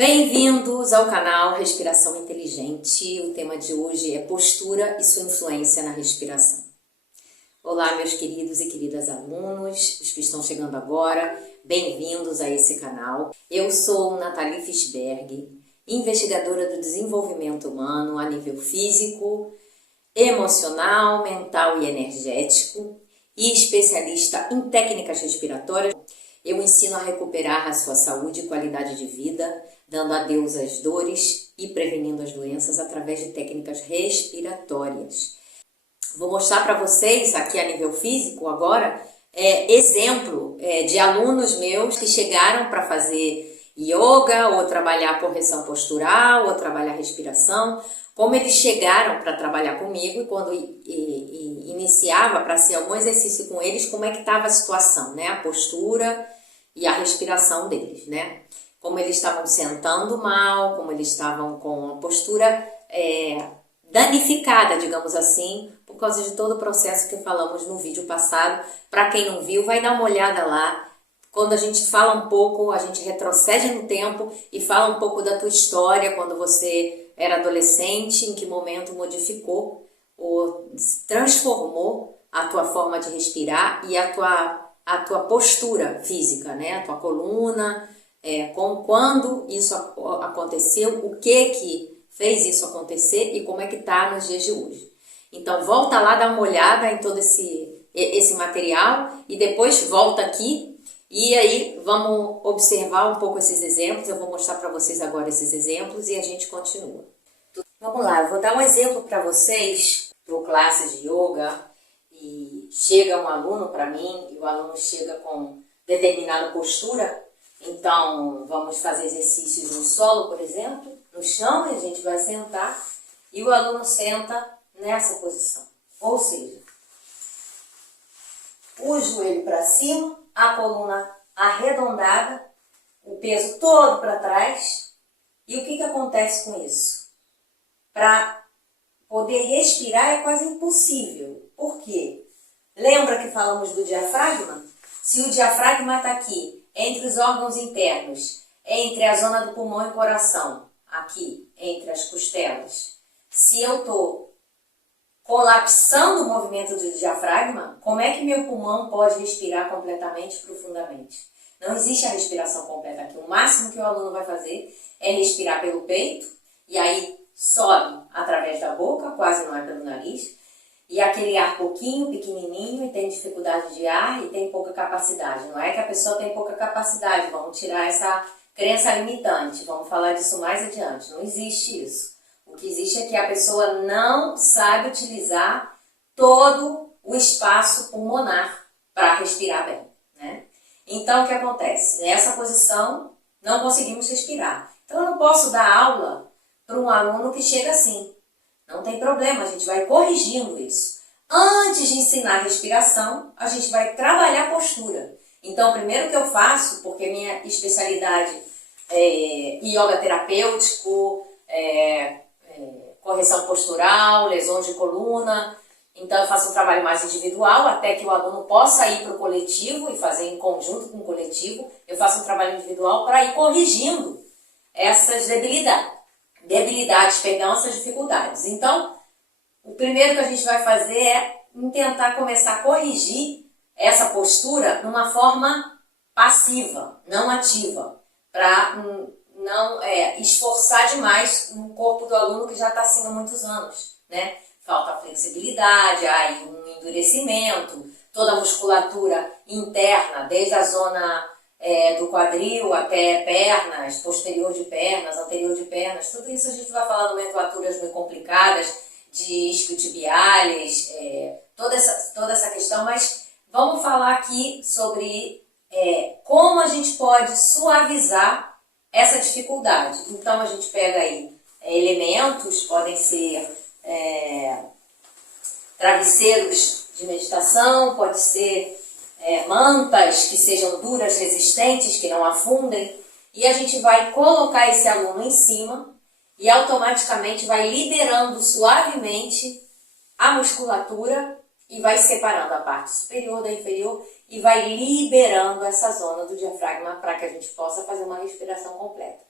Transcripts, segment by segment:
Bem-vindos ao canal Respiração Inteligente. O tema de hoje é postura e sua influência na respiração. Olá, meus queridos e queridas alunos, os que estão chegando agora, bem-vindos a esse canal. Eu sou Nathalie Fischberg, investigadora do desenvolvimento humano a nível físico, emocional, mental e energético e especialista em técnicas respiratórias. Eu ensino a recuperar a sua saúde e qualidade de vida, dando adeus às dores e prevenindo as doenças através de técnicas respiratórias. Vou mostrar para vocês aqui a nível físico agora exemplo de alunos meus que chegaram para fazer yoga ou trabalhar correção postural ou trabalhar respiração, como eles chegaram para trabalhar comigo e quando iniciava para ser algum exercício com eles, como é que estava a situação, né? A postura e a respiração deles, né? Como eles estavam sentando mal, como eles estavam com a postura danificada, digamos assim, por causa de todo o processo que falamos no vídeo passado. Para quem não viu, vai dar uma olhada lá. Quando a gente fala um pouco, a gente retrocede no tempo e fala um pouco da tua história, quando você era adolescente, em que momento modificou ou transformou a tua forma de respirar e a tua postura física, né? A tua coluna, quando isso aconteceu, o que fez isso acontecer e como é que está nos dias de hoje. Então volta lá, dá uma olhada em todo esse material e depois volta aqui e aí vamos observar um pouco esses exemplos. Eu vou mostrar para vocês agora esses exemplos e a gente continua. Vamos lá, eu vou dar um exemplo para vocês. Dou classes de yoga e chega um aluno para mim e o aluno chega com determinada postura. Então vamos fazer exercícios no solo, por exemplo, no chão, e a gente vai sentar e o aluno senta nessa posição. Ou seja, o joelho para cima, a coluna arredondada, o peso todo para trás. E o que acontece com isso? Para poder respirar é quase impossível. Por quê? Lembra que falamos do diafragma? Se o diafragma está aqui, entre os órgãos internos, entre a zona do pulmão e coração, aqui, entre as costelas, se eu estou colapsando o movimento do diafragma, como é que meu pulmão pode respirar completamente, profundamente? Não existe a respiração completa aqui. O máximo que o aluno vai fazer é respirar pelo peito, e aí sobe através da boca, quase não é pelo nariz, e aquele ar pouquinho, pequenininho, e tem dificuldade de ar e tem pouca capacidade. Não é que a pessoa tem pouca capacidade, vamos tirar essa crença limitante, vamos falar disso mais adiante. Não existe isso. O que existe é que a pessoa não sabe utilizar todo o espaço pulmonar para respirar bem, né? Então, o que acontece? Nessa posição, não conseguimos respirar. Então, eu não posso dar aula para um aluno que chega assim. Não tem problema, a gente vai corrigindo isso. Antes de ensinar a respiração, a gente vai trabalhar a postura. Então, primeiro que eu faço, porque minha especialidade é yoga terapêutico, correção postural, lesões de coluna. Então, eu faço um trabalho mais individual, até que o aluno possa ir para o coletivo e fazer em conjunto com o coletivo. Eu faço um trabalho individual para ir corrigindo essas essas dificuldades. Então, o primeiro que a gente vai fazer é tentar começar a corrigir essa postura numa forma passiva, não ativa, para não esforçar demais o corpo do aluno que já está assim há muitos anos, né? Falta flexibilidade, aí um endurecimento, toda a musculatura interna, desde a zona do quadril até pernas, posterior de pernas, anterior de pernas, tudo isso a gente vai falar nomenclaturas muito complicadas, de isquiotibiales, toda essa questão, mas vamos falar aqui sobre como a gente pode suavizar essa dificuldade. Então a gente pega aí elementos, podem ser travesseiros de meditação, pode ser mantas que sejam duras, resistentes, que não afundem, e a gente vai colocar esse aluno em cima e automaticamente vai liberando suavemente a musculatura e vai separando a parte superior da inferior e vai liberando essa zona do diafragma para que a gente possa fazer uma respiração completa.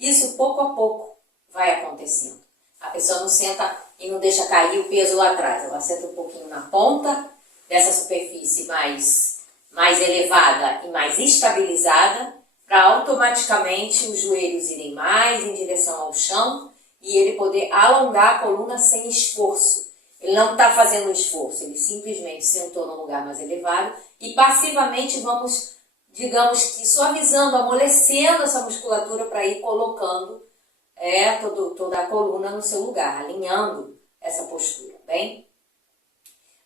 Isso pouco a pouco vai acontecendo. A pessoa não senta e não deixa cair o peso lá atrás. Ela senta um pouquinho na ponta dessa superfície mais elevada e mais estabilizada, para automaticamente os joelhos irem mais em direção ao chão e ele poder alongar a coluna sem esforço. Ele não está fazendo um esforço, ele simplesmente sentou num lugar mais elevado e passivamente vamos, digamos que suavizando, amolecendo essa musculatura para ir colocando toda a coluna no seu lugar, alinhando essa postura, bem?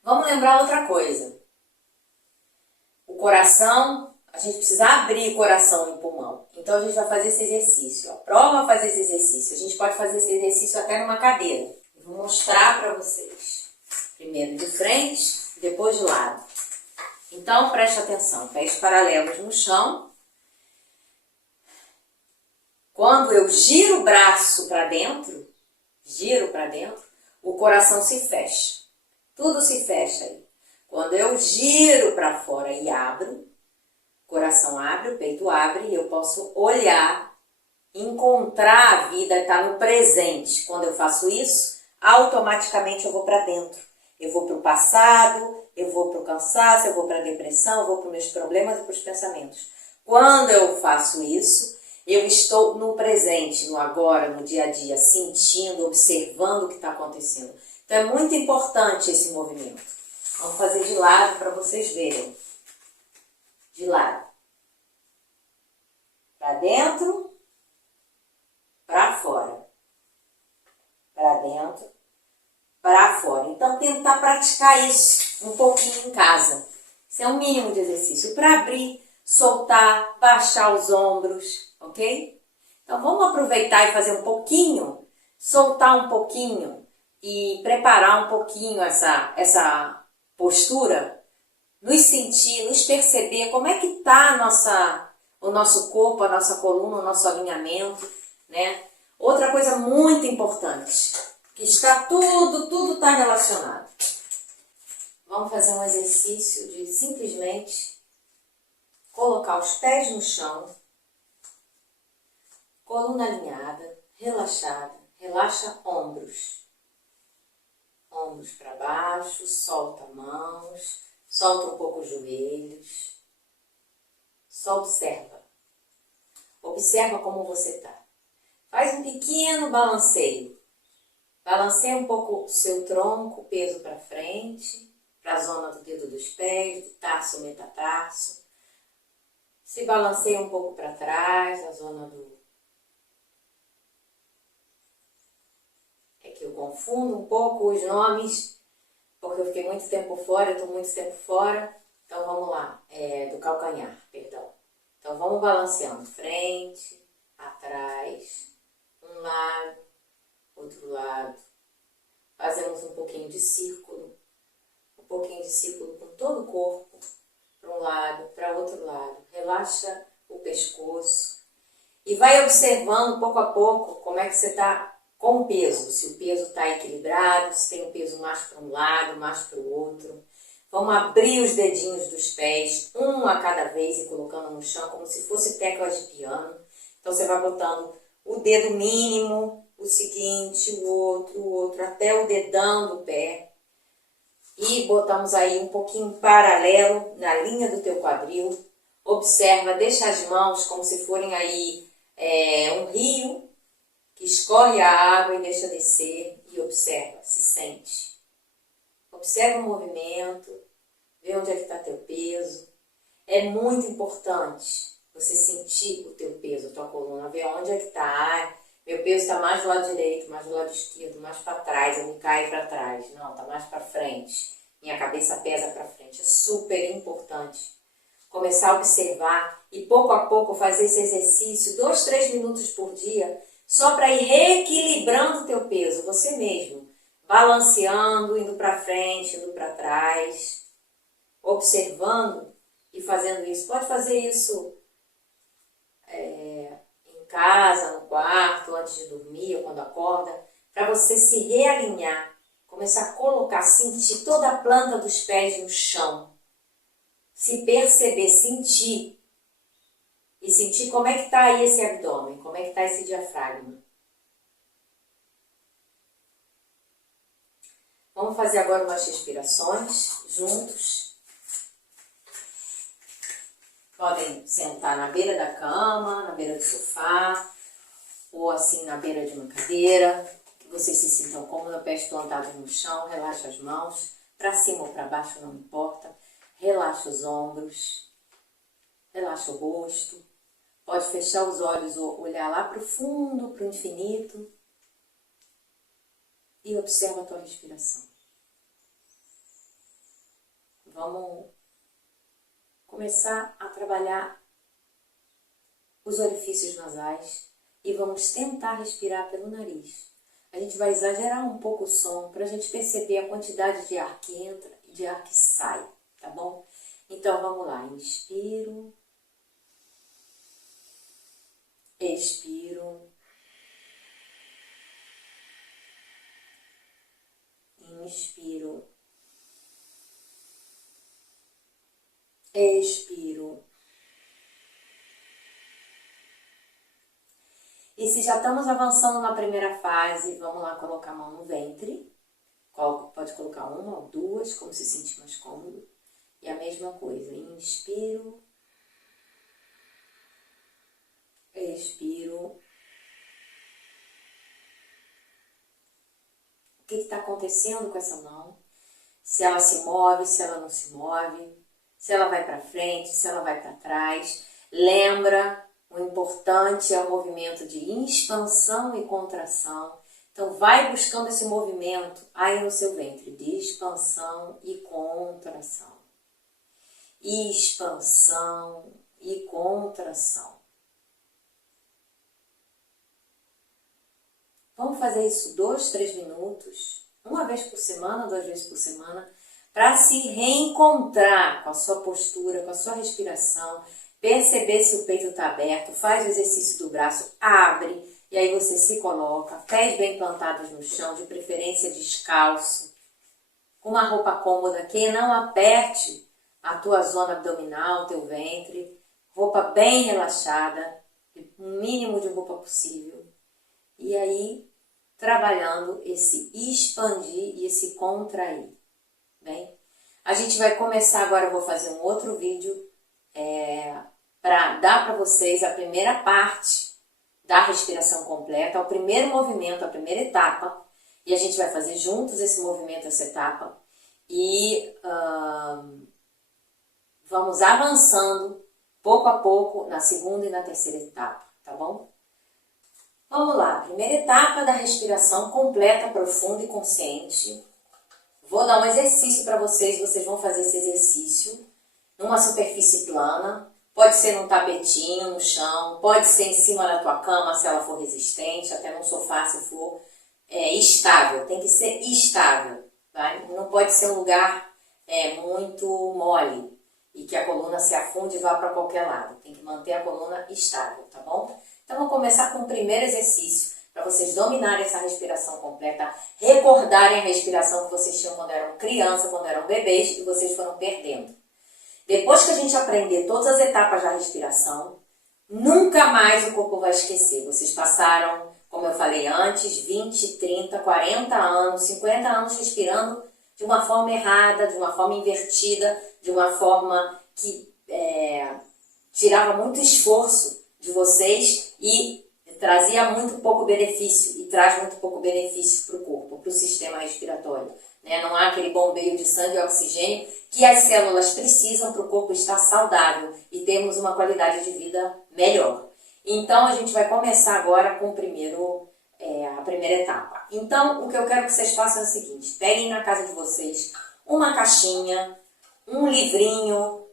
Vamos lembrar outra coisa. O coração, a gente precisa abrir o coração e o pulmão. Então a gente vai fazer esse exercício. Ó. Prova a fazer esse exercício. A gente pode fazer esse exercício até numa cadeira. Eu vou mostrar para vocês. Primeiro de frente, depois de lado. Então preste atenção. Pés paralelos no chão. Quando eu giro o braço para dentro, o coração se fecha. Tudo se fecha aí. Quando eu giro para fora e abro, o coração abre, o peito abre e eu posso olhar, encontrar a vida, estar no presente. Quando eu faço isso, automaticamente eu vou para dentro. Eu vou para o passado, eu vou para o cansaço, eu vou para a depressão, eu vou para os meus problemas e para os pensamentos. Quando eu faço isso, eu estou no presente, no agora, no dia a dia, sentindo, observando o que está acontecendo. Então é muito importante esse movimento. Vamos fazer de lado para vocês verem. De lado. Para dentro, para fora. Para dentro, para fora. Então tentar praticar isso um pouquinho em casa. Isso é um mínimo de exercício. Para abrir, soltar, baixar os ombros, ok? Então vamos aproveitar e fazer um pouquinho, soltar um pouquinho e preparar um pouquinho essa postura, nos sentir, nos perceber como é que está o nosso corpo, a nossa coluna, o nosso alinhamento, né? Outra coisa muito importante, que está tudo está relacionado. Vamos fazer um exercício de simplesmente colocar os pés no chão, coluna alinhada, relaxada, relaxa ombros. Ombros para baixo, solta mãos, solta um pouco os joelhos. Só observa. Observa como você está. Faz um pequeno balanceio. Balanceia um pouco o seu tronco, peso para frente, para a zona do dedo dos pés, do tarso, metatarso. Se balanceia um pouco para trás, a zona do... que eu confundo um pouco os nomes, porque eu fiquei muito tempo fora, eu estou muito tempo fora. Então vamos lá, do calcanhar, perdão. Então vamos balanceando, frente, atrás, um lado, outro lado. Fazemos um pouquinho de círculo com todo o corpo, para um lado, para outro lado. Relaxa o pescoço e vai observando pouco a pouco como é que você está com o peso, se o peso está equilibrado, se tem o peso mais para um lado, mais para o outro. Vamos abrir os dedinhos dos pés, um a cada vez e colocando no chão como se fosse teclas de piano. Então você vai botando o dedo mínimo, o seguinte, o outro, até o dedão do pé. E botamos aí um pouquinho paralelo na linha do teu quadril. Observa, deixa as mãos como se forem aí um rio, que escorre a água e deixa descer e observa, se sente. Observa o movimento, vê onde é que está teu peso. É muito importante você sentir o teu peso, a tua coluna, ver onde é que está. Meu peso está mais do lado direito, mais do lado esquerdo, mais para trás, eu me caio para trás. Não, está mais para frente. Minha cabeça pesa para frente. É super importante começar a observar e pouco a pouco fazer esse exercício, 2, 3 minutos por dia, só para ir reequilibrando o teu peso, você mesmo, balanceando, indo para frente, indo para trás, observando e fazendo isso. Pode fazer isso em casa, no quarto, antes de dormir ou quando acorda, para você se realinhar, começar a colocar, sentir toda a planta dos pés no chão, se perceber, sentir e sentir como é que está aí esse abdômen, como é que está esse diafragma. Vamos fazer agora umas respirações juntos. Podem sentar na beira da cama, na beira do sofá, ou assim na beira de uma cadeira, que vocês se sintam cômodos, pés plantados no chão, relaxa as mãos, para cima ou para baixo, não importa. Relaxa os ombros, relaxa o rosto. Pode fechar os olhos ou olhar lá para o fundo, para o infinito. E observa a tua respiração. Vamos começar a trabalhar os orifícios nasais e vamos tentar respirar pelo nariz. A gente vai exagerar um pouco o som para a gente perceber a quantidade de ar que entra e de ar que sai, tá bom? Então vamos lá, inspiro. Expiro, inspiro, expiro. E se já estamos avançando na primeira fase, vamos lá colocar a mão no ventre. Pode colocar uma ou duas, como se sentir mais cômodo. E a mesma coisa, inspiro. Expiro. O que está acontecendo com essa mão? Se ela se move, se ela não se move, se ela vai para frente, se ela vai para trás. Lembra, o importante é o movimento de expansão e contração. Então vai buscando esse movimento aí no seu ventre, de expansão e contração. Expansão e contração. Vamos fazer isso 2, 3 minutos, uma vez por semana, 2 vezes por semana, para se reencontrar com a sua postura, com a sua respiração, perceber se o peito está aberto, faz o exercício do braço, abre, e aí você se coloca, pés bem plantados no chão, de preferência descalço, com uma roupa cômoda que não aperte a tua zona abdominal, teu ventre, roupa bem relaxada, o mínimo de roupa possível. E aí, trabalhando esse expandir e esse contrair, bem? A gente vai começar agora, eu vou fazer um outro vídeo para dar para vocês a primeira parte da respiração completa, o primeiro movimento, a primeira etapa, e a gente vai fazer juntos esse movimento, essa etapa, e vamos avançando pouco a pouco na segunda e na terceira etapa, tá bom? Vamos lá, primeira etapa da respiração completa, profunda e consciente. Vou dar um exercício para vocês, vocês vão fazer esse exercício numa superfície plana, pode ser num tapetinho, no chão, pode ser em cima da tua cama se ela for resistente, até num sofá se for estável, tem que ser estável, tá? Não pode ser um lugar muito mole e que a coluna se afunde e vá para qualquer lado, tem que manter a coluna estável, tá bom? Então, vou começar com o primeiro exercício, para vocês dominarem essa respiração completa, recordarem a respiração que vocês tinham quando eram criança, quando eram bebês, e vocês foram perdendo. Depois que a gente aprender todas as etapas da respiração, nunca mais o corpo vai esquecer. Vocês passaram, como eu falei antes, 20, 30, 40 anos, 50 anos respirando de uma forma errada, de uma forma invertida, de uma forma que tirava muito esforço de vocês e trazia muito pouco benefício e traz muito pouco benefício para o corpo, para o sistema respiratório. Né? Não há aquele bombeio de sangue e oxigênio que as células precisam para o corpo estar saudável e termos uma qualidade de vida melhor. Então, a gente vai começar agora com a primeira etapa. Então, o que eu quero que vocês façam é o seguinte, peguem na casa de vocês uma caixinha, um livrinho,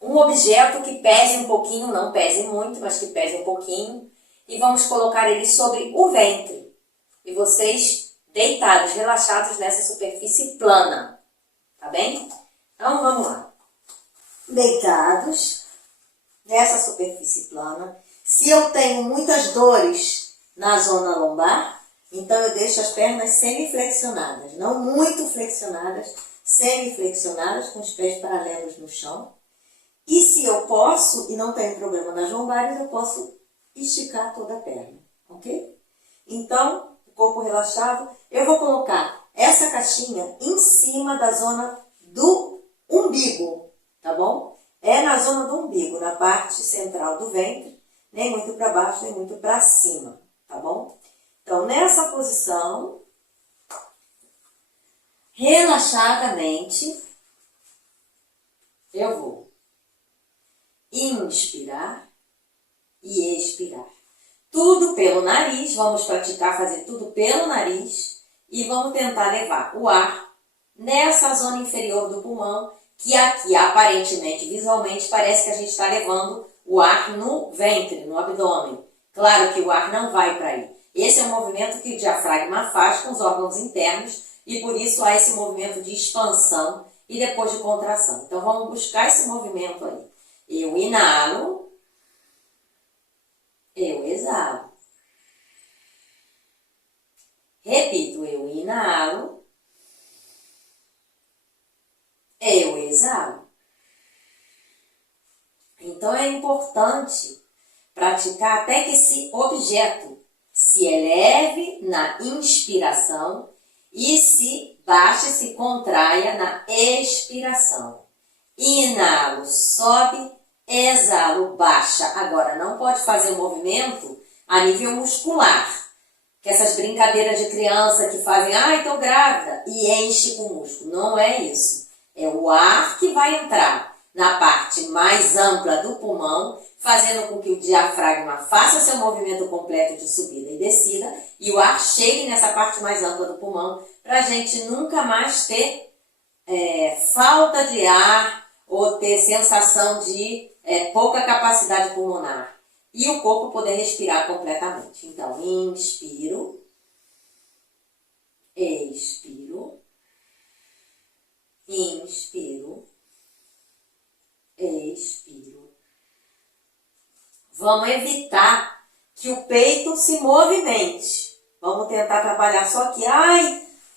um objeto que pese um pouquinho, não pese muito, mas que pese um pouquinho, e vamos colocar ele sobre o ventre. E vocês deitados, relaxados nessa superfície plana, tá bem? Então vamos lá. Deitados nessa superfície plana. Se eu tenho muitas dores na zona lombar, então eu deixo as pernas semiflexionadas, não muito flexionadas, semiflexionadas, com os pés paralelos no chão. E se eu posso, e não tenho problema nas lombares, eu posso esticar toda a perna, ok? Então, o corpo relaxado, eu vou colocar essa caixinha em cima da zona do umbigo, tá bom? É na zona do umbigo, na parte central do ventre, nem muito para baixo, nem muito para cima, tá bom? Então, nessa posição, relaxadamente, eu vou inspirar e expirar. Tudo pelo nariz, vamos praticar fazer tudo pelo nariz e vamos tentar levar o ar nessa zona inferior do pulmão, que aqui aparentemente, visualmente, parece que a gente está levando o ar no ventre, no abdômen. Claro que o ar não vai para aí. Esse é um movimento que o diafragma faz com os órgãos internos e por isso há esse movimento de expansão e depois de contração. Então vamos buscar esse movimento aí. Eu inalo, eu exalo. Repito, eu inalo, eu exalo. Então é importante praticar até que esse objeto se eleve na inspiração e se baixe, se contraia na expiração. Inalo, sobe, exalo, baixa. Agora, não pode fazer o movimento a nível muscular. Que essas brincadeiras de criança que fazem, estou grávida, e enche com músculo. Não é isso. É o ar que vai entrar na parte mais ampla do pulmão, fazendo com que o diafragma faça seu movimento completo de subida e descida, e o ar chegue nessa parte mais ampla do pulmão, para a gente nunca mais ter falta de ar ou ter sensação de pouca capacidade pulmonar. E o corpo poder respirar completamente. Então, inspiro, expiro, inspiro, expiro. Vamos evitar que o peito se movimente. Vamos tentar trabalhar só aqui.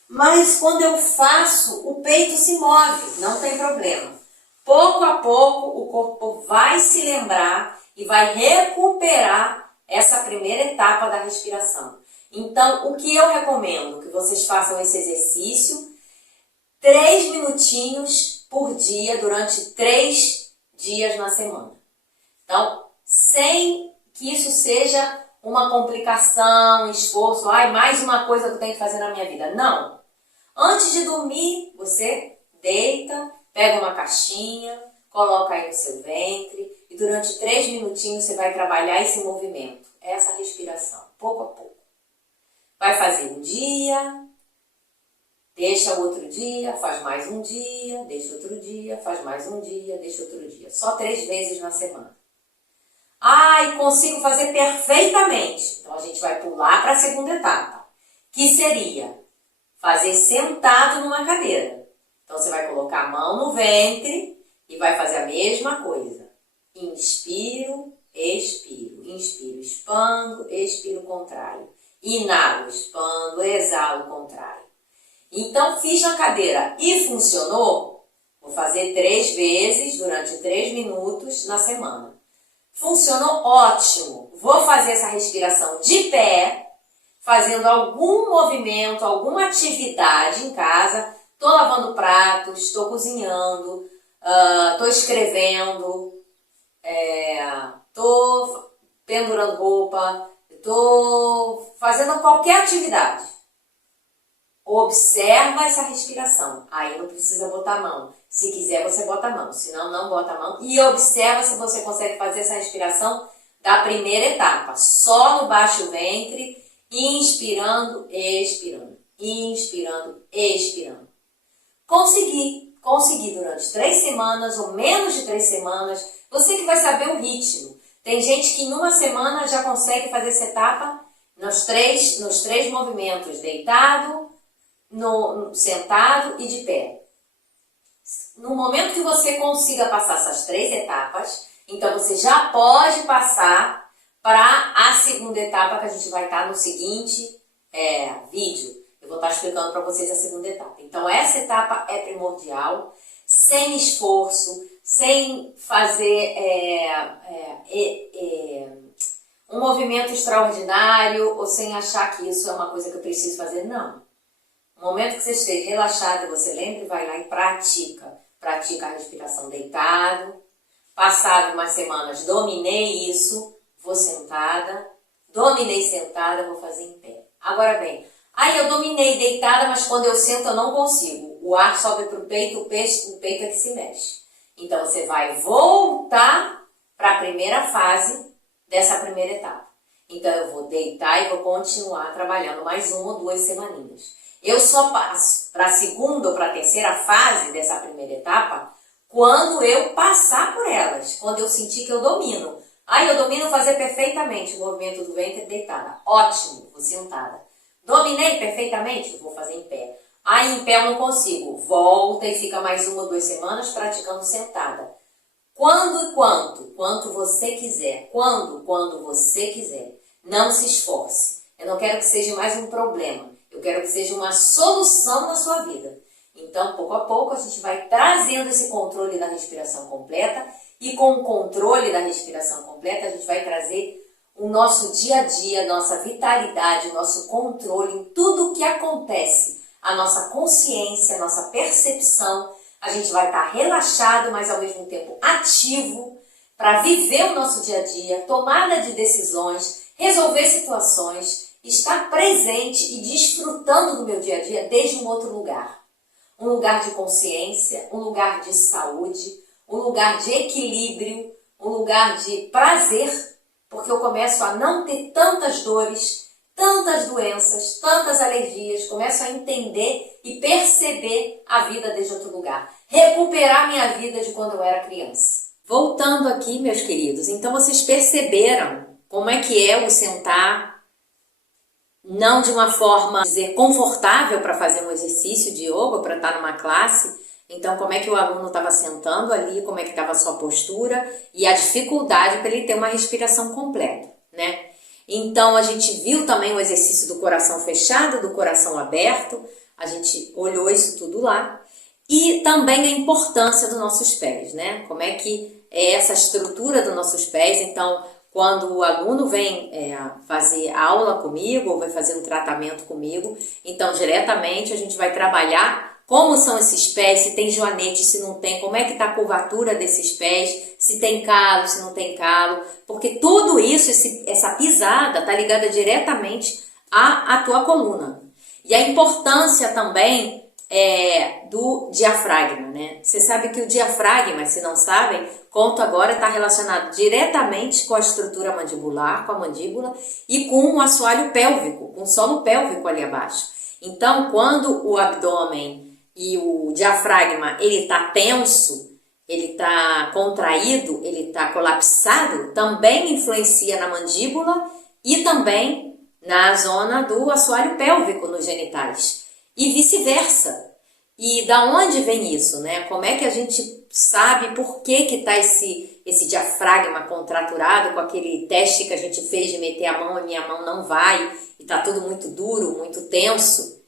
Mas quando eu faço, o peito se move. Não tem problema. Pouco a pouco, o corpo vai se lembrar e vai recuperar essa primeira etapa da respiração. Então, o que eu recomendo? Que vocês façam esse exercício 3 minutinhos por dia, durante 3 dias na semana. Então, sem que isso seja uma complicação, esforço, mais uma coisa que eu tenho que fazer na minha vida. Não. Antes de dormir, você deita, pega uma caixinha, coloca aí no seu ventre e durante 3 minutinhos você vai trabalhar esse movimento, essa respiração, pouco a pouco. Vai fazer um dia, deixa o outro dia, faz mais um dia, deixa outro dia, faz mais um dia, deixa outro dia. Só 3 vezes na semana. E consigo fazer perfeitamente. Então a gente vai pular para a segunda etapa, que seria fazer sentado numa cadeira. Então você vai colocar a mão no ventre e vai fazer a mesma coisa. Inspiro, expiro. Inspiro, expando, expiro, contraio. Inalo, expando, exalo, contraio. Então fiz na cadeira e funcionou, vou fazer 3 vezes durante 3 minutos na semana. Funcionou ótimo. Vou fazer essa respiração de pé, fazendo algum movimento, alguma atividade em casa. Estou lavando pratos, estou cozinhando, estou escrevendo, estou pendurando roupa, estou fazendo qualquer atividade. Observa essa respiração. Aí não precisa botar a mão. Se quiser, você bota a mão. Se não, não bota a mão. E observa se você consegue fazer essa respiração da primeira etapa. Só no baixo ventre, inspirando, expirando. Inspirando, expirando. Consegui durante 3 semanas ou menos de 3 semanas. Você que vai saber o ritmo. Tem gente que em uma semana já consegue fazer essa etapa nos três movimentos. Deitado, sentado e de pé. No momento que você consiga passar essas 3 etapas, então você já pode passar para a segunda etapa, que a gente vai estar no seguinte vídeo. Eu vou estar explicando para vocês a segunda etapa. Então essa etapa é primordial, sem esforço, sem fazer um movimento extraordinário ou sem achar que isso é uma coisa que eu preciso fazer. Não. No momento que você esteja relaxado, você lembra e vai lá e pratica. Pratica a respiração deitado. Passado umas semanas, dominei isso, vou sentada. Dominei sentada, vou fazer em pé. Agora bem, aí eu dominei deitada, mas quando eu sento eu não consigo. O ar sobe para o peito, o peito é que se mexe. Então você vai voltar para a primeira fase dessa primeira etapa. Então eu vou deitar e vou continuar trabalhando mais 1 ou 2 semaninhas. Eu só passo para a segunda ou para a terceira fase dessa primeira etapa quando eu passar por elas, quando eu sentir que eu domino. Aí eu domino fazer perfeitamente o movimento do ventre deitada. Ótimo, vou sentada. Dominei perfeitamente? Vou fazer em pé. Aí em pé eu não consigo. Volta e fica mais 1 ou 2 semanas praticando sentada. Quando e quanto? Quanto você quiser. Quando você quiser. Não se esforce. Eu não quero que seja mais um problema. Eu quero que seja uma solução na sua vida. Então, pouco a pouco, a gente vai trazendo esse controle da respiração completa. E com o controle da respiração completa, a gente vai trazer o nosso dia a dia, nossa vitalidade, nosso controle em tudo o que acontece. A nossa consciência, a nossa percepção. A gente vai estar relaxado, mas ao mesmo tempo ativo para viver o nosso dia a dia, tomada de decisões, resolver situações, estar presente e desfrutando do meu dia a dia desde um outro lugar. Um lugar de consciência, um lugar de saúde, um lugar de equilíbrio, um lugar de prazer, porque eu começo a não ter tantas dores, tantas doenças, tantas alergias, começo a entender e perceber a vida desde outro lugar. Recuperar minha vida de quando eu era criança. Voltando aqui, meus queridos, então vocês perceberam como é que é o sentar, não de uma forma, dizer, confortável para fazer um exercício de yoga, para estar numa classe. Então, como é que o aluno estava sentando ali, como é que estava a sua postura e a dificuldade para ele ter uma respiração completa, né? Então, a gente viu também o exercício do coração fechado, do coração aberto, a gente olhou isso tudo lá. E também a importância dos nossos pés, né? Como é que é essa estrutura dos nossos pés. Então, quando o aluno vem fazer aula comigo ou vai fazer um tratamento comigo, então diretamente a gente vai trabalhar como são esses pés, se tem joanete, se não tem, como é que está a curvatura desses pés, se tem calo, se não tem calo, porque tudo isso, essa pisada está ligada diretamente à tua coluna. E a importância também do diafragma, né? Você sabe que o diafragma, se não sabem, conto agora, está relacionado diretamente com a estrutura mandibular, com a mandíbula e com o assoalho pélvico, com o solo pélvico ali abaixo. Então, quando o abdômen e o diafragma ele está tenso, ele está contraído, ele está colapsado, também influencia na mandíbula e também na zona do assoalho pélvico nos genitais. E vice-versa. E da onde vem isso, né? Como é que a gente sabe por que está esse diafragma contraturado com aquele teste que a gente fez de meter a mão e minha mão não vai, e está tudo muito duro, muito tenso?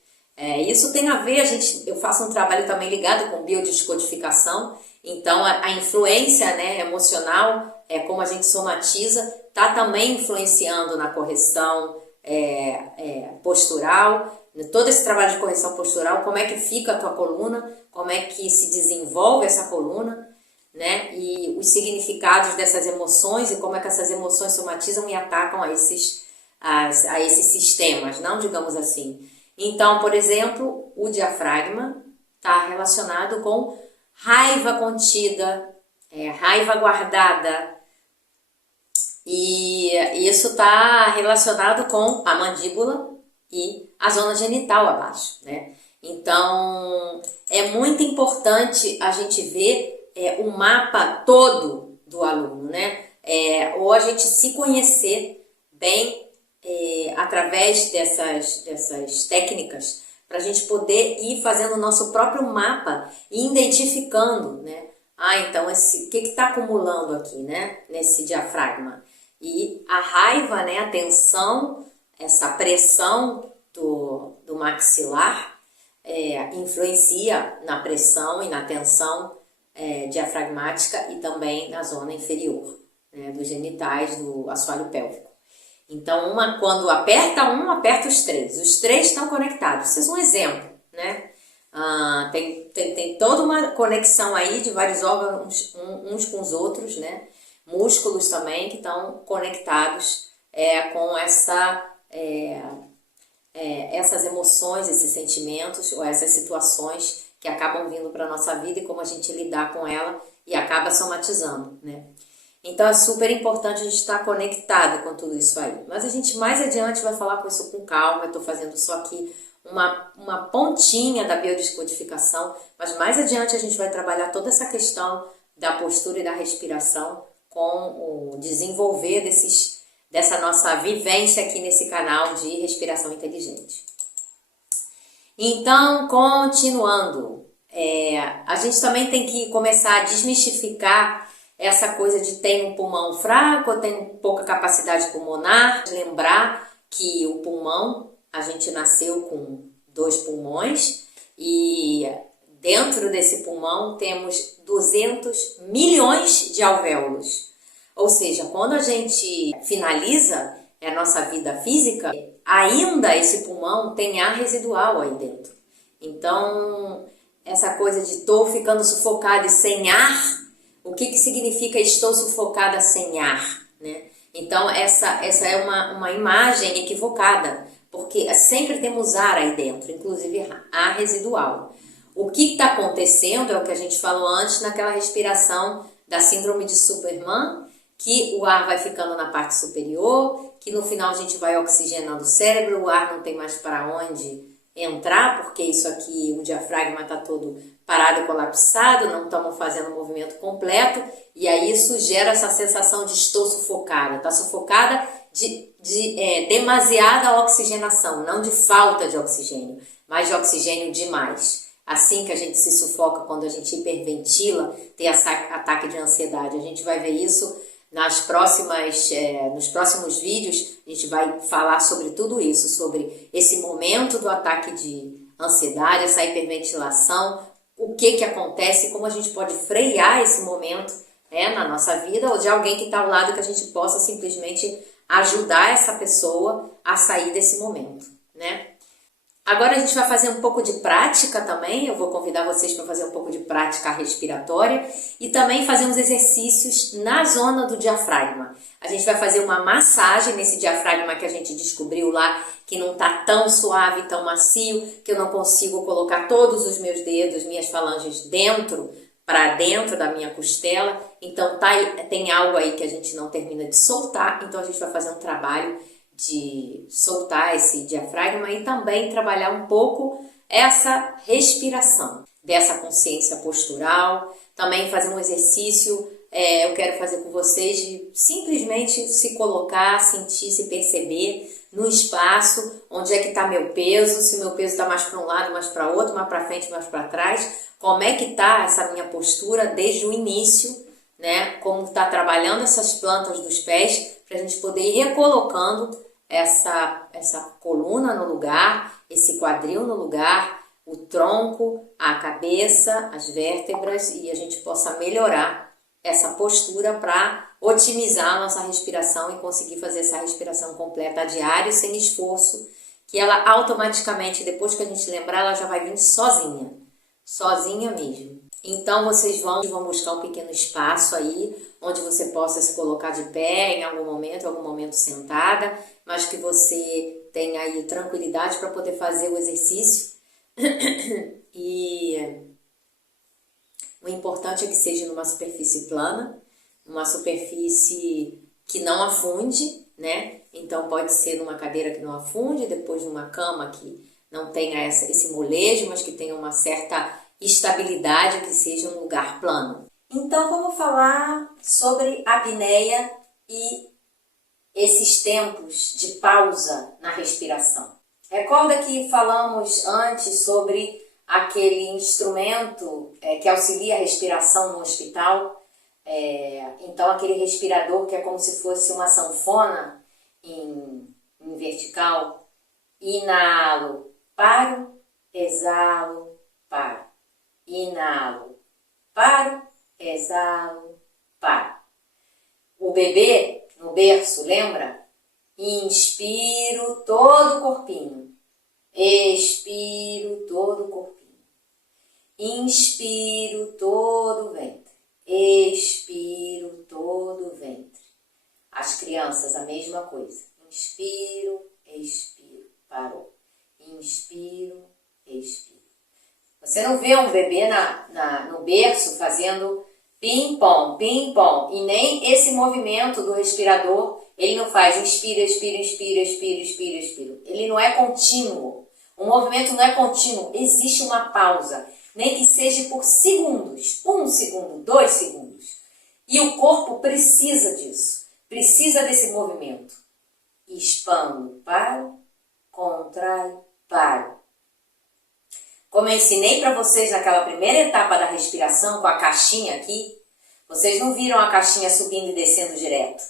Isso tem a ver, eu faço um trabalho também ligado com biodescodificação, então a influência, né, emocional, como a gente somatiza, está também influenciando na correção postural. Todo esse trabalho de correção postural, como é que fica a tua coluna, como é que se desenvolve essa coluna, né? E os significados dessas emoções e como é que essas emoções somatizam e atacam a esses sistemas, não digamos assim. Então, por exemplo, o diafragma está relacionado com raiva contida, raiva guardada, e isso está relacionado com a mandíbula e a zona genital abaixo, né? Então, é muito importante a gente ver o mapa todo do aluno, né? Ou a gente se conhecer bem através dessas técnicas, para a gente poder ir fazendo o nosso próprio mapa e identificando, né? Então, o que está acumulando aqui, né? Nesse diafragma. E a raiva, né? A tensão, essa pressão do maxilar influencia na pressão e na tensão diafragmática e também na zona inferior, né, dos genitais, do assoalho pélvico. Então, quando aperta aperta os três. Os três estão conectados. Isso é um exemplo, né? Tem toda uma conexão aí de vários órgãos uns com os outros, né? Músculos também que estão conectados com essas emoções, esses sentimentos ou essas situações que acabam vindo para a nossa vida e como a gente lidar com ela e acaba somatizando, né? Então é super importante a gente estar conectado com tudo isso aí. Mas a gente mais adiante vai falar com isso com calma. Eu estou fazendo só aqui uma pontinha da biodescodificação, mas mais adiante a gente vai trabalhar toda essa questão da postura e da respiração com o desenvolver dessa nossa vivência aqui nesse canal de respiração inteligente. Então, continuando, a gente também tem que começar a desmistificar essa coisa de tem um pulmão fraco ou tem pouca capacidade pulmonar. Lembrar que o pulmão, a gente nasceu com 2 pulmões e dentro desse pulmão temos 200 milhões de alvéolos. Ou seja, quando a gente finaliza a nossa vida física, ainda esse pulmão tem ar residual aí dentro. Então, essa coisa de estou ficando sufocada e sem ar, o que significa estou sufocada sem ar, né? Então, essa é uma imagem equivocada, porque sempre temos ar aí dentro, inclusive ar residual. O que está acontecendo é o que a gente falou antes naquela respiração da síndrome de Superman, que o ar vai ficando na parte superior, que no final a gente vai oxigenando o cérebro, o ar não tem mais para onde entrar, porque isso aqui, o diafragma está todo parado e colapsado, não estamos fazendo o movimento completo, e aí isso gera essa sensação de estou sufocada. Está sufocada de demasiada oxigenação, não de falta de oxigênio, mas de oxigênio demais. Assim que a gente se sufoca quando a gente hiperventila, tem ataque de ansiedade. A gente vai ver isso nos próximos vídeos. A gente vai falar sobre tudo isso, sobre esse momento do ataque de ansiedade, essa hiperventilação, o que acontece, como a gente pode frear esse momento, né, na nossa vida, ou de alguém que está ao lado que a gente possa simplesmente ajudar essa pessoa a sair desse momento, né? Agora a gente vai fazer um pouco de prática também, eu vou convidar vocês para fazer um pouco de prática respiratória e também fazer uns exercícios na zona do diafragma. A gente vai fazer uma massagem nesse diafragma que a gente descobriu lá, que não está tão suave, tão macio, que eu não consigo colocar todos os meus dedos, minhas falanges para dentro da minha costela. Então tem algo aí que a gente não termina de soltar, então a gente vai fazer um trabalho de soltar esse diafragma e também trabalhar um pouco essa respiração, dessa consciência postural, também fazer um exercício, eu quero fazer com vocês de simplesmente se colocar, sentir, se perceber no espaço, onde é que está meu peso, se meu peso está mais para um lado, mais para outro, mais para frente, mais para trás, como é que está essa minha postura desde o início, né? Como está trabalhando essas plantas dos pés, para a gente poder ir recolocando essa coluna no lugar, esse quadril no lugar, o tronco, a cabeça, as vértebras, e a gente possa melhorar essa postura para otimizar a nossa respiração e conseguir fazer essa respiração completa a diário, sem esforço, que ela automaticamente, depois que a gente lembrar, ela já vai vir sozinha mesmo. Então vocês vão buscar um pequeno espaço aí, onde você possa se colocar de pé em algum momento sentada, mas que você tenha aí tranquilidade para poder fazer o exercício. E o importante é que seja numa superfície plana, uma superfície que não afunde, né? Então pode ser numa cadeira que não afunde, depois numa cama que não tenha esse molejo, mas que tenha uma certa estabilidade, que seja um lugar plano. Então vamos falar sobre a apneia e esses tempos de pausa na respiração. Recorda que falamos antes sobre aquele instrumento que auxilia a respiração no hospital? Então aquele respirador que é como se fosse uma sanfona em vertical. Inalo, paro, exalo, paro. Inalo, paro, exalo, paro. O bebê no berço, lembra? Inspiro todo o corpinho, expiro todo o corpinho, inspiro todo o ventre, expiro todo o ventre. As crianças, a mesma coisa. Inspiro, expiro, parou. Inspiro, expiro. Você não vê um bebê no berço fazendo pim-pom, e nem esse movimento do respirador, ele não faz inspira, expira, inspira, expira, expira, expira. Ele não é contínuo. O movimento não é contínuo, existe uma pausa, nem que seja por segundos, 1 segundo, 2 segundos. E o corpo precisa disso, precisa desse movimento. Expando, paro, contrai, paro. Como eu ensinei para vocês naquela primeira etapa da respiração com a caixinha aqui, vocês não viram a caixinha subindo e descendo direto.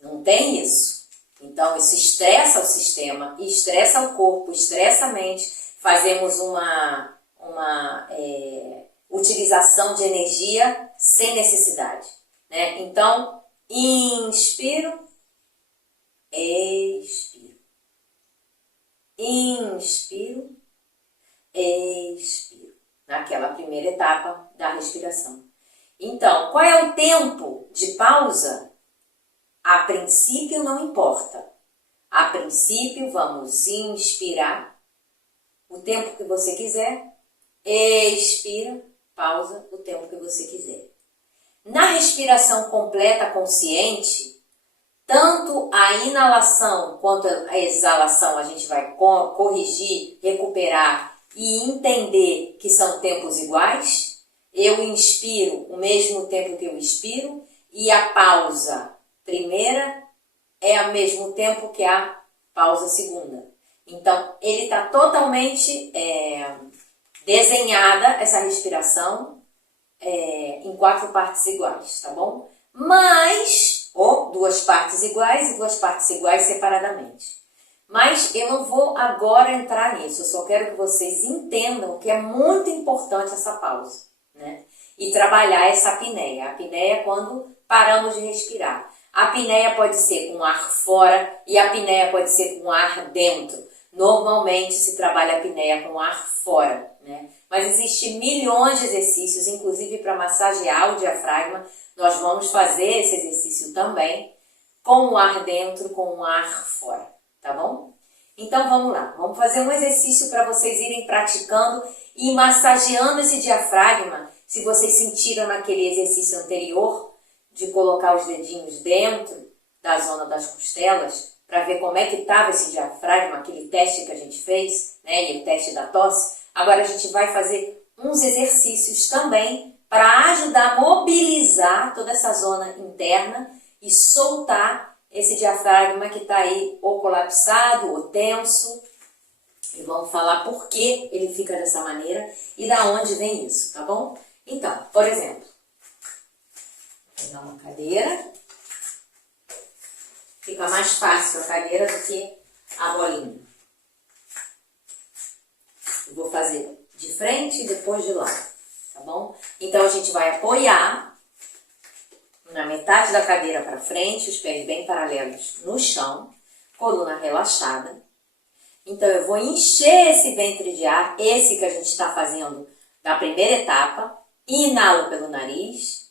Não tem isso. Então isso estressa o sistema, estressa o corpo, estressa a mente. Fazemos uma utilização de energia sem necessidade, né? Então, inspiro, expiro. Inspiro, expiro. Naquela primeira etapa da respiração. Então, qual é o tempo de pausa? A princípio não importa. A princípio vamos inspirar o tempo que você quiser, expira, pausa o tempo que você quiser. Na respiração completa consciente, tanto a inalação quanto a exalação a gente vai corrigir, recuperar e entender que são tempos iguais. Eu inspiro o mesmo tempo que eu expiro e a pausa primeira é ao mesmo tempo que a pausa segunda. Então, ele está totalmente desenhada, essa respiração, em 4 partes iguais, tá bom? Mas, ou 2 partes iguais e 2 partes iguais separadamente. Mas eu não vou agora entrar nisso, eu só quero que vocês entendam que é muito importante essa pausa, né? E trabalhar essa apneia. A apneia é quando paramos de respirar. A apneia pode ser com ar fora e a apneia pode ser com ar dentro. Normalmente se trabalha a apneia com ar fora, né? Mas existem milhões de exercícios, inclusive para massagear o diafragma. Nós vamos fazer esse exercício também com o ar dentro, com o ar fora, tá bom? Então vamos lá, vamos fazer um exercício para vocês irem praticando e massageando esse diafragma. Se vocês sentiram naquele exercício anterior de colocar os dedinhos dentro da zona das costelas, para ver como é que estava esse diafragma, aquele teste que a gente fez, né, e o teste da tosse. Agora a gente vai fazer uns exercícios também para ajudar a mobilizar toda essa zona interna e soltar esse diafragma que está aí ou colapsado ou tenso. E vamos falar por que ele fica dessa maneira e da onde vem isso, tá bom? Então, por exemplo, vou pegar uma cadeira. Fica mais fácil a cadeira do que a bolinha. Eu vou fazer de frente e depois de lado, tá bom? Então a gente vai apoiar na metade da cadeira para frente, os pés bem paralelos no chão, coluna relaxada. Então eu vou encher esse ventre de ar, esse que a gente está fazendo da primeira etapa. Inalo pelo nariz,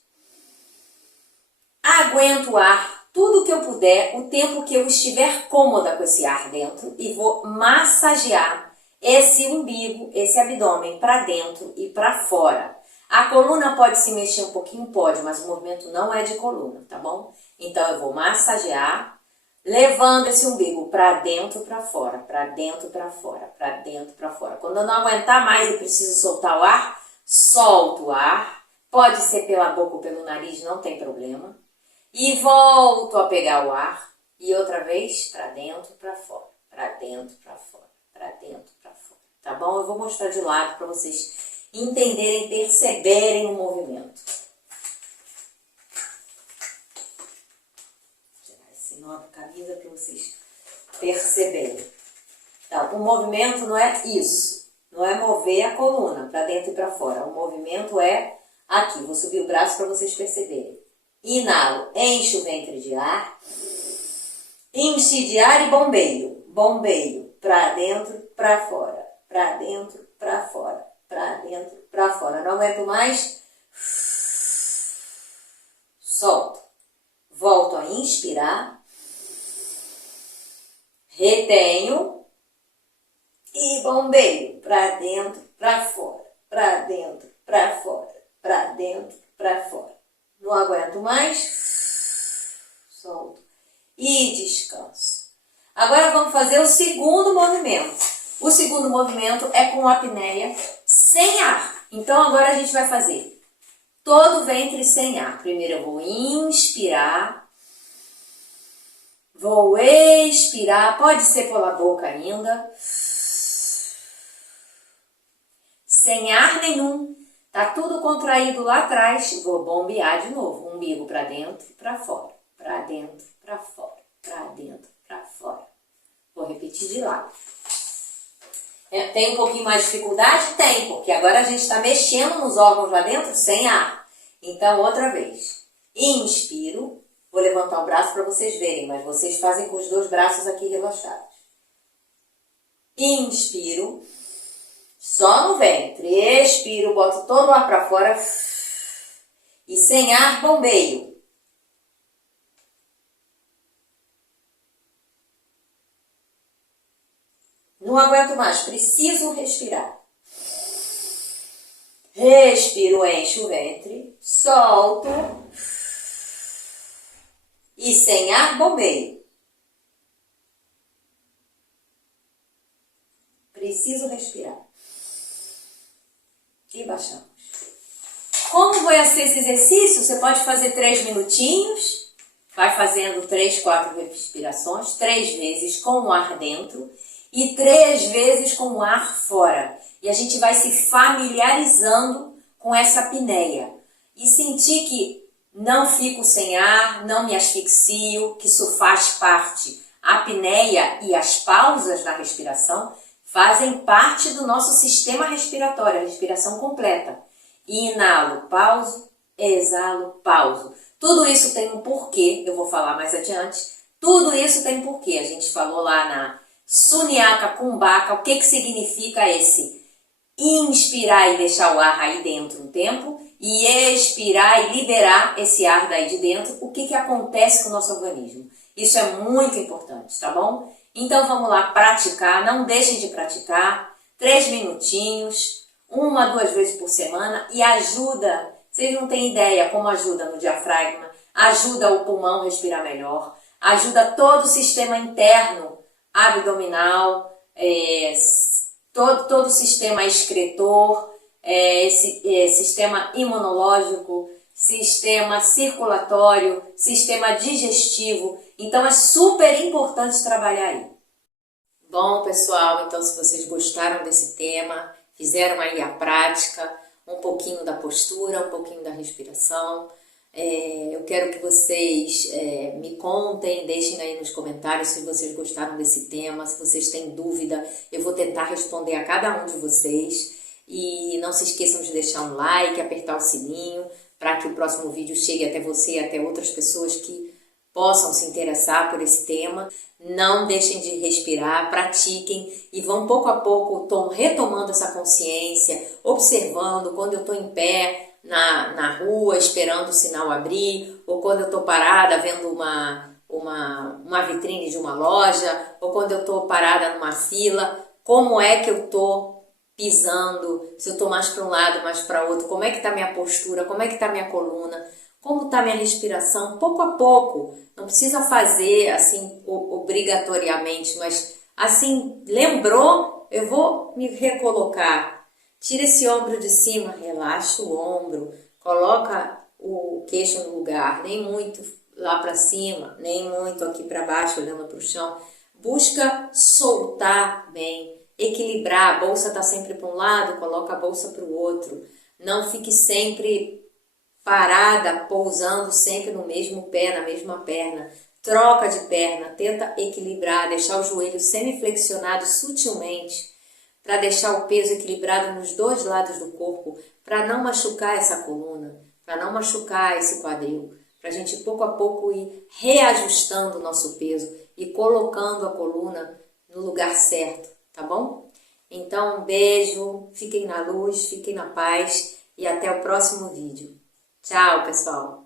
aguento o ar tudo que eu puder, o tempo que eu estiver cômoda com esse ar dentro, e vou massagear esse umbigo, esse abdômen para dentro e para fora. A coluna pode se mexer um pouquinho? Pode, mas o movimento não é de coluna, tá bom? Então eu vou massagear, levando esse umbigo para dentro, para fora, para dentro, para fora, para dentro, para fora. Quando eu não aguentar mais e preciso soltar o ar, solto o ar. Pode ser pela boca ou pelo nariz, não tem problema. E volto a pegar o ar e outra vez para dentro, para fora, para dentro, para fora, para dentro, para fora. Tá bom? Eu vou mostrar de lado para vocês entenderem, perceberem o movimento. Vou tirar esse nó da camisa para vocês perceberem. Então, o movimento não é isso, não é mover a coluna para dentro e para fora. O movimento é Aqui, vou subir o braço para vocês perceberem. Inalo, encho o ventre de ar. Enche de ar e bombeio. Bombeio, para dentro, para fora. Para dentro, para fora. Para dentro, para fora. Não aguento mais. Solto. Volto a inspirar. Retenho. E bombeio. Para dentro, para fora. Para dentro, para fora. Para dentro, para fora. Não aguento mais. Solto. E descanso. Agora vamos fazer o segundo movimento. O segundo movimento é com a apneia sem ar. Então agora a gente vai fazer todo o ventre sem ar. Primeiro eu vou inspirar. Vou expirar. Pode ser pela boca ainda. Sem ar nenhum. Tá tudo contraído lá atrás. Vou bombear de novo. Umbigo para dentro, para fora. Para dentro, para fora. Para dentro, para fora. Vou repetir de lado. Tem um pouquinho mais de dificuldade? Tem, porque agora a gente está mexendo nos órgãos lá dentro sem ar. Então, outra vez. Inspiro. Vou levantar o braço para vocês verem, mas vocês fazem com os dois braços aqui relaxados. Inspiro. Só no ventre. Expiro, boto todo o ar para fora. E sem ar, bombeio. Não aguento mais, preciso respirar. Respiro, encho o ventre. Solto. E sem ar, bombeio. Preciso respirar. E baixamos. Como vai ser esse exercício? Você pode fazer 3 minutinhos. Vai fazendo 3, 4 respirações. 3 vezes com o ar dentro. E 3 vezes com o ar fora. E a gente vai se familiarizando com essa apneia. E sentir que não fico sem ar, não me asfixio, que isso faz parte. A apneia e as pausas na respiração fazem parte do nosso sistema respiratório, a respiração completa. Inalo, pauso, exalo, pauso. Tudo isso tem um porquê, eu vou falar mais adiante. Tudo isso tem um porquê. A gente falou lá na Sunyaka Kumbhaka, o que significa esse inspirar e deixar o ar aí dentro um tempo e expirar e liberar esse ar daí de dentro. O que acontece com o nosso organismo? Isso é muito importante, tá bom? Então vamos lá praticar, não deixem de praticar, 3 minutinhos, 1 a 2 vezes por semana e ajuda, vocês não têm ideia como ajuda no diafragma, ajuda o pulmão a respirar melhor, ajuda todo o sistema interno, abdominal, todo o sistema excretor, sistema imunológico, sistema circulatório, sistema digestivo. Então é super importante trabalhar aí. Bom, pessoal, então se vocês gostaram desse tema, fizeram aí a prática, um pouquinho da postura, um pouquinho da respiração, eu quero que vocês me contem, deixem aí nos comentários se vocês gostaram desse tema, se vocês têm dúvida, eu vou tentar responder a cada um de vocês. E não se esqueçam de deixar um like, apertar o sininho, para que o próximo vídeo chegue até você e até outras pessoas que possam se interessar por esse tema. Não deixem de respirar, pratiquem e vão pouco a pouco retomando essa consciência, observando quando eu estou em pé na rua esperando o sinal abrir, ou quando eu estou parada vendo uma vitrine de uma loja, ou quando eu estou parada numa fila, como é que eu estou pisando, se eu estou mais para um lado, mais para outro, como é que está minha postura, como é que está minha coluna, como está minha respiração, pouco a pouco. Não precisa fazer assim obrigatoriamente, mas assim, lembrou, eu vou me recolocar. Tira esse ombro de cima, relaxa o ombro, coloca o queixo no lugar, nem muito lá para cima, nem muito aqui para baixo, olhando para o chão. Busca soltar bem, equilibrar, a bolsa está sempre para um lado, coloca a bolsa para o outro. Não fique sempre parada, pousando sempre no mesmo pé, na mesma perna. Troca de perna, tenta equilibrar, deixar o joelho semiflexionado sutilmente, para deixar o peso equilibrado nos 2 lados do corpo, para não machucar essa coluna, para não machucar esse quadril, para a gente pouco a pouco ir reajustando o nosso peso e colocando a coluna no lugar certo, tá bom? Então, um beijo, fiquem na luz, fiquem na paz e até o próximo vídeo. Tchau, pessoal!